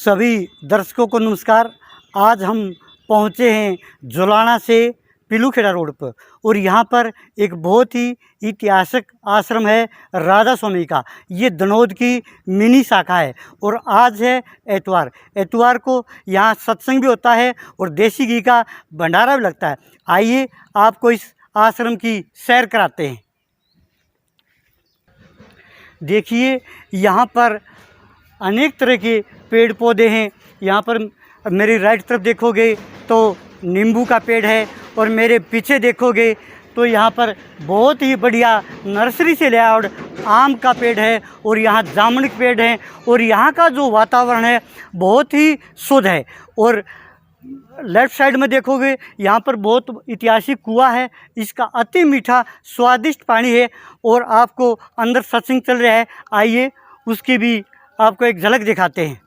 सभी दर्शकों को नमस्कार। आज हम पहुँचे हैं जुलाना से पिलूखेड़ा रोड पर और यहाँ पर एक बहुत ही ऐतिहासिक आश्रम है राधा स्वामी का। ये दनौद की मिनी शाखा है और आज है एतवार को यहाँ सत्संग भी होता है और देसी घी का भंडारा भी लगता है। आइए आपको इस आश्रम की सैर कराते हैं। देखिए यहाँ पर अनेक तरह के पेड़ पौधे हैं। यहाँ पर मेरी राइट तरफ देखोगे तो नींबू का पेड़ है और मेरे पीछे देखोगे तो यहाँ पर बहुत ही बढ़िया नर्सरी से लाया और आम का पेड़ है और यहाँ जामुन के पेड़ हैं और यहाँ का जो वातावरण है बहुत ही शुद्ध है। और लेफ्ट साइड में देखोगे यहाँ पर बहुत ऐतिहासिक कुआं है। इसका अति मीठा स्वादिष्ट पानी है और आपको अंदर सत्संग चल रहा है। आइए उसकी भी आपको एक झलक दिखाते हैं।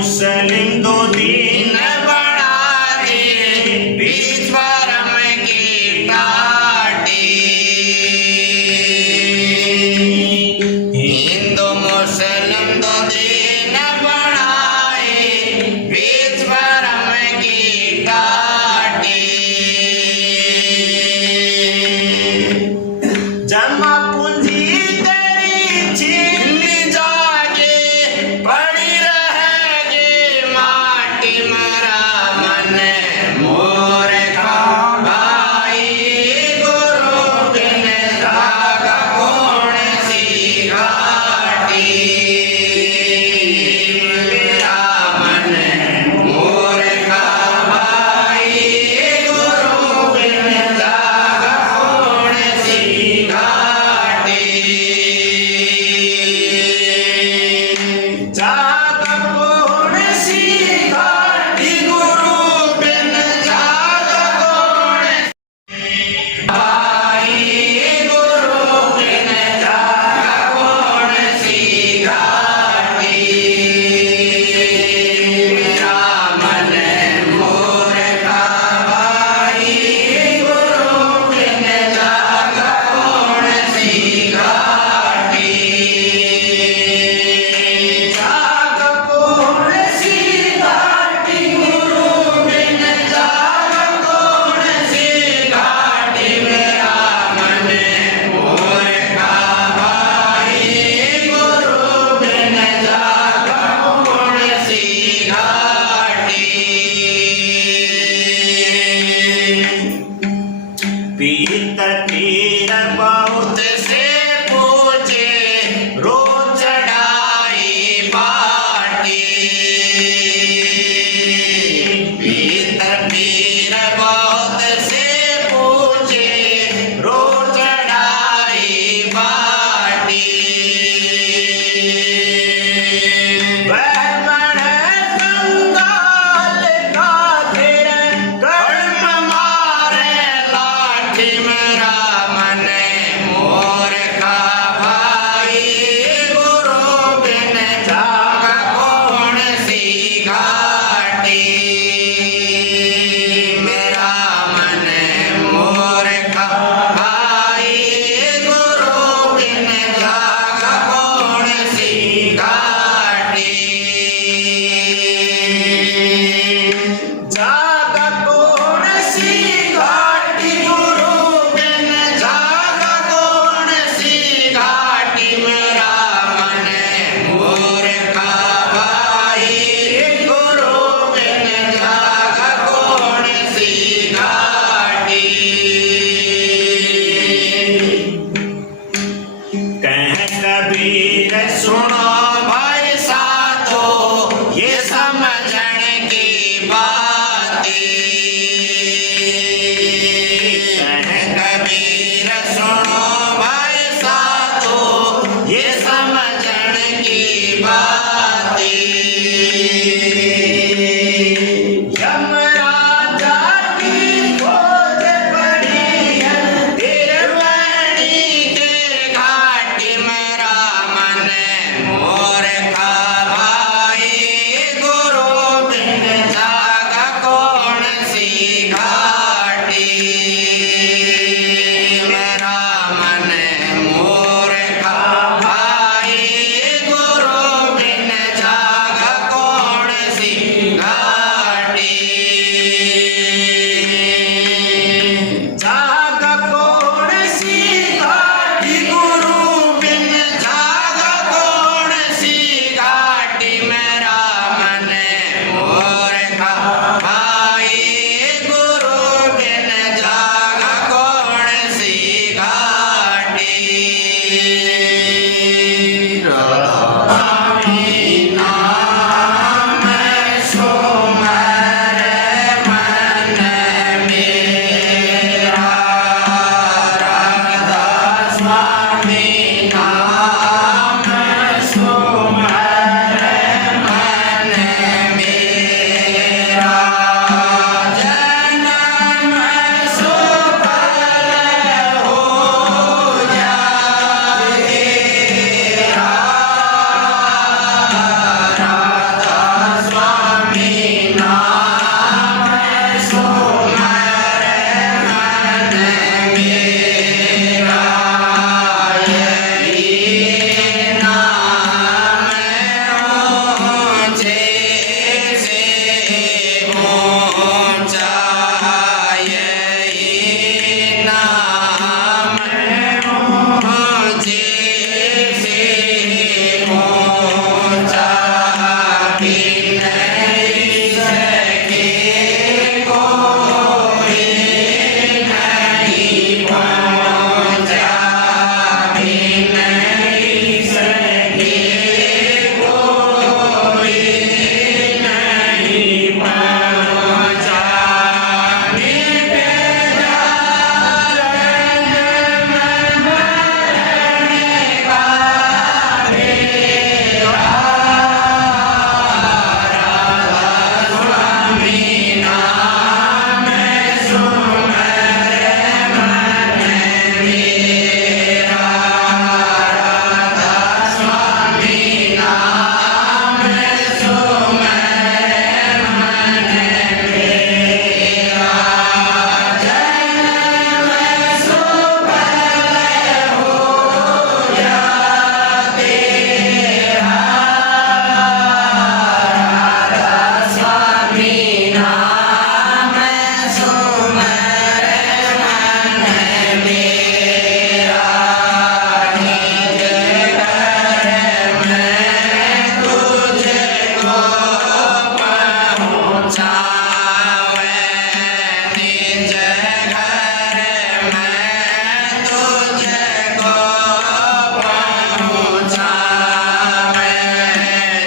मुस्लिम दो दीन बढ़ा दे, बीच भरम की टाटी। हिंदू मुस्लिम दो दीन बढ़ाए, बीच भरम की टाटी। जमा पूंजी तेरी छीन जागे, पड़ी रहेगी माटी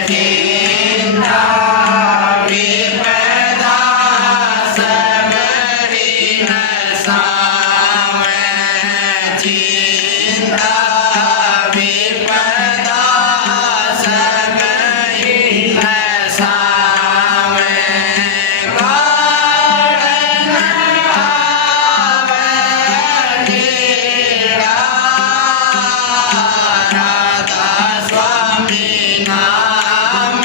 चिंता विपदा सब ही नसावे चिंता विपदा सब ही नसावे राधा स्वामी नाम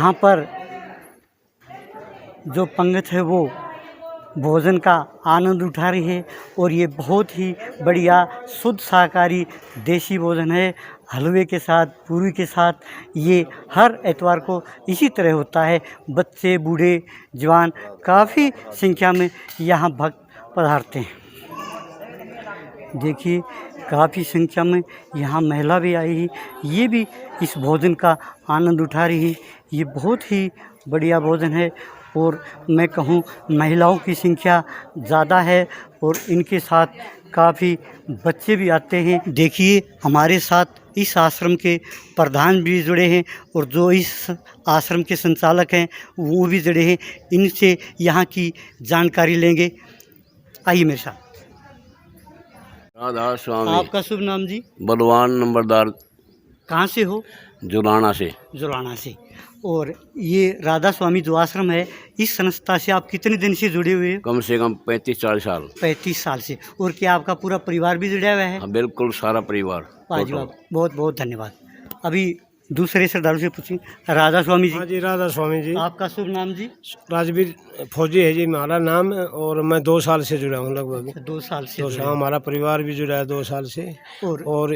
यहाँ पर जो पंगत है वो भोजन का आनंद उठा रही है और ये बहुत ही बढ़िया शुद्ध शाकाहारी देसी भोजन है। हलवे के साथ, पूरी के साथ ये हर एतवार को इसी तरह होता है। बच्चे, बूढ़े, जवान काफ़ी संख्या में यहाँ भक्त पधारते हैं। देखिए काफ़ी संख्या में यहाँ महिला भी आई है, ये भी इस भोजन का आनंद उठा रही है। ये बहुत ही बढ़िया भोजन है और मैं कहूँ महिलाओं की संख्या ज़्यादा है और इनके साथ काफ़ी बच्चे भी आते हैं। देखिए हमारे साथ इस आश्रम के प्रधान भी जुड़े हैं और जो इस आश्रम के संचालक हैं वो भी जुड़े हैं। इनसे यहाँ की जानकारी लेंगे। आइए मेरे साथ। राधा स्वामी। आपका शुभ नाम जी? बलवान नंबरदार। कहाँ से हो? जुलाना से। जुलाना से। और ये राधा स्वामी जो आश्रम है, इस संस्था से आप कितने दिन से जुड़े हुए हैं? कम से कम 35-40 साल। 35 साल से। और क्या आपका पूरा परिवार भी जुड़ा हुआ है? हाँ, बिल्कुल सारा परिवार। वाजिब, बहुत बहुत धन्यवाद। अभी दूसरे श्रद्धालु से पूछेंगे। राधा स्वामी जी। हाँ जी, राधा स्वामी जी। आपका शुभ नाम जी? राजवीर फौजी है जी हमारा नाम, और मैं 2 साल से जुड़ा हूँ लगभग। 2 साल से 2 साल। हमारा परिवार भी जुड़ा है 2 साल से, और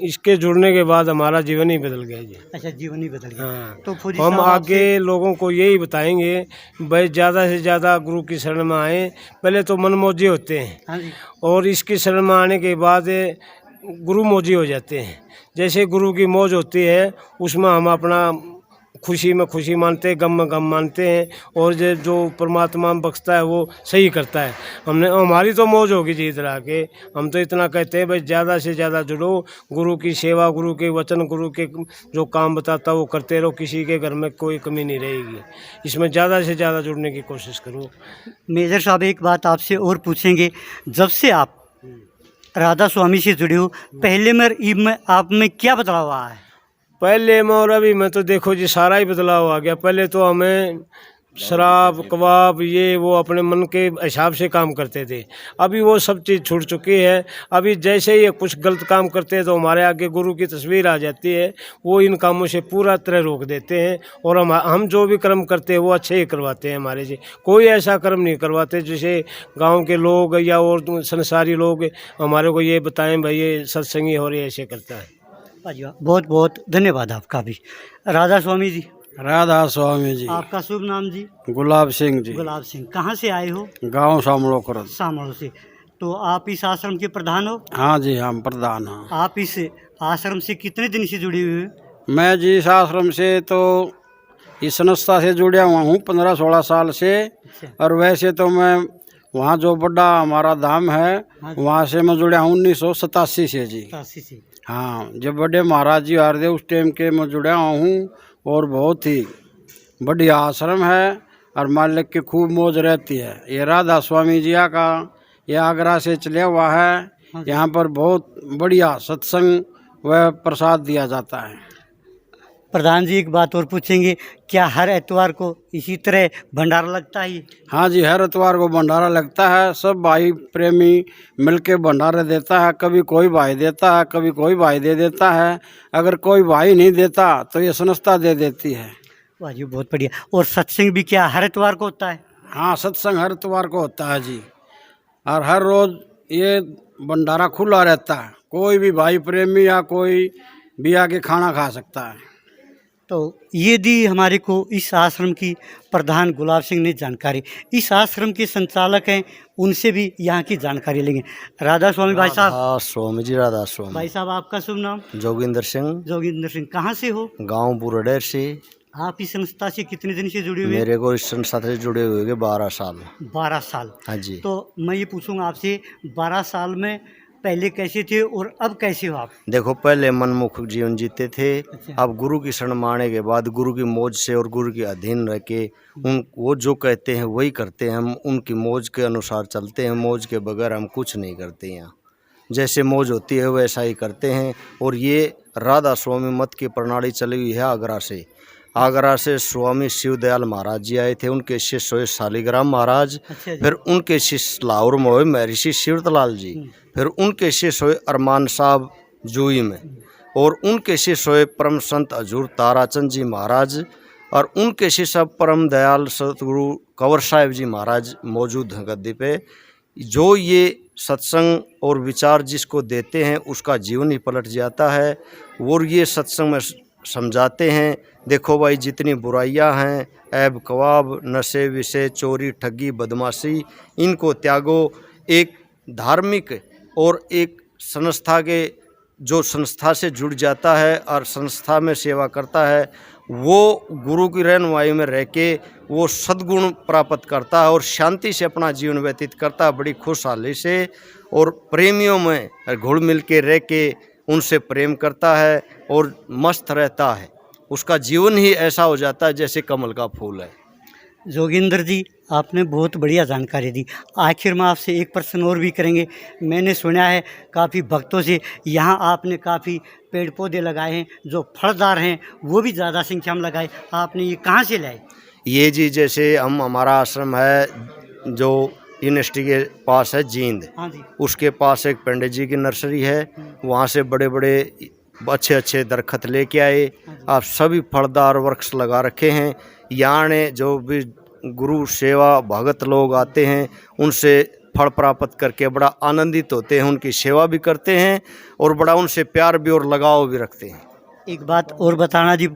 इसके जुड़ने के बाद हमारा जीवन ही बदल गया जी। अच्छा, जीवन ही बदल गया। हाँ, तो फौजी हम साहब आगे लोगों को यही बताएंगे भाई ज़्यादा से ज़्यादा गुरु की शरण में आए। पहले तो मनमौजी होते हैं, हाँ जी, और इसकी शरण में आने के बाद गुरु मौजी हो जाते हैं। जैसे गुरु की मौज होती है उसमें हम अपना खुशी में खुशी मानते हैं, गम में गम मानते हैं, और जो परमात्मा बख्शता है वो सही करता है। हमारी तो मौज होगी जी इधर आके। हम तो इतना कहते हैं भाई ज़्यादा से ज़्यादा जुड़ो, गुरु की सेवा, गुरु के वचन, गुरु के जो काम बताता वो करते रहो। किसी के घर में कोई कमी नहीं रहेगी। इसमें ज़्यादा से ज़्यादा जुड़ने की कोशिश करो। मेजर साहब एक बात आपसे और पूछेंगे। जब से आप राधा स्वामी से जुड़े हो, पहले में आप में क्या बदलाव आया है? पहले में और अभी में तो देखो जी सारा ही बदलाव आ गया। पहले तो हमें शराब, कबाब, ये वो अपने मन के हिसाब से काम करते थे। अभी वो सब चीज़ छूट चुकी है। अभी जैसे ही कुछ गलत काम करते हैं तो हमारे आगे गुरु की तस्वीर आ जाती है, वो इन कामों से पूरा तरह रोक देते हैं। और हम जो भी कर्म करते हैं वो अच्छे ही करवाते हैं हमारे से। कोई ऐसा कर्म नहीं करवाते जैसे गाँव के लोग या और संसारी लोग हमारे को ये बताएं भाई ये सत्संगी हो रही है, ऐसे करता है। बहुत बहुत धन्यवाद आपका भी। राधा स्वामी जी। राधा स्वामी जी। आपका शुभ नाम जी? गुलाब सिंह जी। गुलाब सिंह। कहाँ से आए हो? गांव सामड़ोकर। सामड़ो से। तो आप इस आश्रम के प्रधान हो? हाँ जी, हम प्रधान हैं। आप इस आश्रम से कितने दिन से जुड़े हुए हो? मैं जी इस आश्रम से तो इस संस्था से जुड़ा हुआ हूँ 15-16 साल से। और वैसे तो मैं वहाँ जो बड़ा हमारा धाम है वहाँ से मैं जुड़ा हूँ 1987 से जी। 87 से। हाँ, जब बड़े महाराज जी आ रहे उस टाइम के मैं जुड़ा हुआ हूँ। और बहुत ही बढ़िया आश्रम है और मालिक की खूब मौज रहती है। ये राधा स्वामी जी का ये आगरा से चला हुआ है। यहाँ पर बहुत बढ़िया सत्संग व प्रसाद दिया जाता है। प्रधान जी एक बात और पूछेंगे, क्या हर एतवार को इसी तरह भंडारा लगता है? हाँ जी, हर एतवार को भंडारा लगता है। सब भाई प्रेमी मिलके भंडारा देता है। कभी कोई भाई देता है, कभी कोई भाई दे देता है। अगर कोई भाई नहीं देता तो ये संस्था दे देती है। वाह जी, बहुत बढ़िया। और सत्संग भी क्या हर एतवार को होता है? हाँ, सत्संग हर एतवार को होता है जी। और हर रोज़ ये भंडारा खुला रहता है। कोई भी भाई प्रेमी या कोई भी आके खाना खा सकता है। तो ये दी हमारे को इस आश्रम की प्रधान गुलाब सिंह ने जानकारी। इस आश्रम के संचालक हैं, उनसे भी यहाँ की जानकारी लेंगे। राधा स्वामी भाई साहब। हाँ स्वामी जी, राधा स्वामी। भाई साहब आपका शुभ नाम? जोगिंदर सिंह। जोगिंदर सिंह। कहाँ से हो? गांव बुरडेर से। आप इस संस्था से कितने दिन से जुड़े हुए? मेरे को इस संस्था से जुड़े हुए 12 साल। 12 साल। हाँ जी। तो मैं ये पूछूंगा आपसे, 12 साल में पहले कैसे थे और अब कैसे हो आप? देखो, पहले मनमुख जीवन जीते थे। अच्छा। अब गुरु की शरण में आने के बाद गुरु की मौज से और गुरु के अधीन रह के वो जो कहते हैं वही करते हैं। हम उनकी मौज के अनुसार चलते हैं। मौज के बगैर हम कुछ नहीं करते। यहाँ जैसे मौज होती है वैसा ही करते हैं। और ये राधा स्वामी मत की प्रणाली चली हुई है आगरा से। आगरा से स्वामी शिवदयाल महाराज जी आए थे। उनके शिष्य हुए शालिग्राम महाराज। अच्छा जी। फिर उनके शिष्य लाहौर में हुए महर्षि शिवतलाल जी। फिर उनके शिष्य हुए अरमान साहब जूही में। और उनके शिष्य हुए परम संत हजूर ताराचंद जी महाराज। और उनके शिष्य परम दयाल सतगुरु कंवर साहिब जी महाराज मौजूद हैं गद्दी पे। जो ये सत्संग और विचार जिसको देते हैं उसका जीवन ही पलट जाता है। और ये सत्संग में समझाते हैं, देखो भाई जितनी बुराइयां हैं, ऐब कवाब, नशे विषय, चोरी ठगी बदमाशी, इनको त्यागो। एक धार्मिक और एक संस्था के जो संस्था से जुड़ जाता है और संस्था में सेवा करता है, वो गुरु की रहनुमाई में रह के वो सद्गुण प्राप्त करता है और शांति से अपना जीवन व्यतीत करता है, बड़ी खुशहाली से और प्रेमियों में घुल मिल के रह के उनसे प्रेम करता है और मस्त रहता है। उसका जीवन ही ऐसा हो जाता है जैसे कमल का फूल है। जोगिंदर जी, आपने बहुत बढ़िया जानकारी दी। आखिर में आपसे एक प्रश्न और भी करेंगे। मैंने सुना है काफ़ी भक्तों से यहाँ आपने काफ़ी पेड़ पौधे लगाए हैं जो फलदार हैं, वो भी ज़्यादा संख्या में लगाए। आपने ये कहाँ से लाए? ये जी जैसे हमारा आश्रम है जो यूनिवर्सिटी के पास है जींद, हाँ जी। उसके पास एक पंडित जी की नर्सरी है, वहाँ से बड़े बड़े अच्छे अच्छे दरख्त लेके आए। आप सभी फलदार वृक्ष लगा रखे हैं। यहाँ ने जो भी गुरु सेवा भगत लोग आते हैं उनसे फल प्राप्त करके बड़ा आनंदित होते हैं, उनकी सेवा भी करते हैं और बड़ा उनसे प्यार भी और लगाव भी रखते हैं। एक बात और बताना जी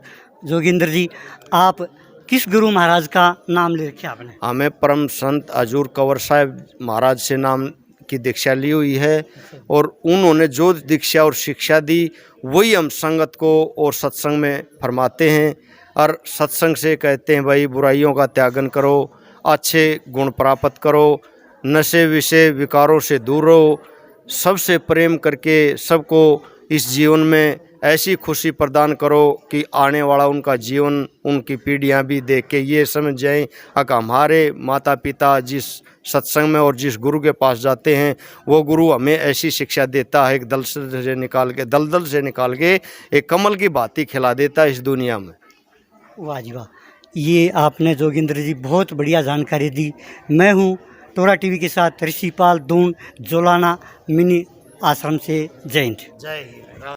जोगिंदर जी, आप किस गुरु महाराज का नाम ले रखा आपने? हमें परम संत हजूर कंवर साहिब महाराज से नाम की दीक्षा ली हुई है और उन्होंने जो दीक्षा और शिक्षा दी वही हम संगत को और सत्संग में फरमाते हैं। और सत्संग से कहते हैं भाई बुराइयों का त्यागन करो, अच्छे गुण प्राप्त करो, नशे विषय विकारों से दूर रहो, सबसे प्रेम करके सबको इस जीवन में ऐसी खुशी प्रदान करो कि आने वाला उनका जीवन उनकी पीढ़ियां भी देख के ये समझ जाएं कि हमारे माता पिता जिस सत्संग में और जिस गुरु के पास जाते हैं वो गुरु हमें ऐसी शिक्षा देता है, एक दलदल से निकाल के एक कमल की भांति खिला देता है इस दुनिया में। वाह जी वाह, ये आपने जोगिंदर जी बहुत बढ़िया जानकारी दी। मैं हूँ तोरा टीवी के साथ ऋषिपाल दून जोलाना मिनी आश्रम से। जय हिंद। जय हिंद।